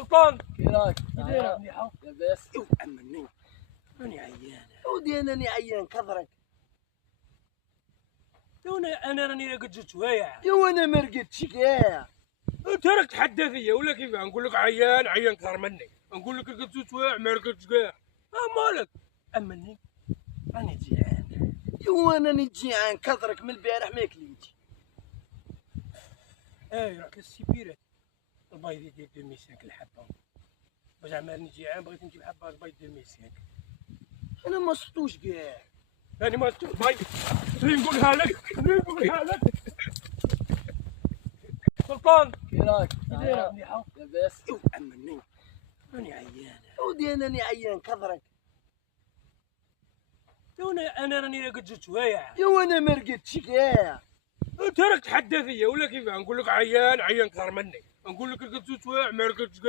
سلطان كي راك؟ كي داير مليحة؟ لاباس؟ أمني راني عيان. ودي أنني عيان كثرك. أنا راني راقد جوج سوايع. يا وانا ما رقدتش كاع. أنت راك تحدى فيا ولا كيف؟ نقول لك عيان كثر مني، نقول لك رقدت جوج سوايع ما رقدتش كاع. مالك؟ أمني راني جيعان. يا وانا جيعان كثرك من البارح ما كليتش. راك للسيبيرات البيض يدير 2500 الحبة. زعما راني جيعان بغيت نجيب حبة البيض 2500. أنا ما صفتوش كاع. راني ما شفتش البيض. نقولها لك. سلطان كي راك؟ كي داير مليحة؟ لاباس؟ أمني راني عيان. ودي أنني عيان كثرك. أنا راني راقد جوج سوايع. يا وانا ما رقدتش كاع. أنت راك تحدى فيا ولا كيف؟ نقول لك عيان كثر مني، نقول لك رقدت جوج سوايع ما رقدتش كاع.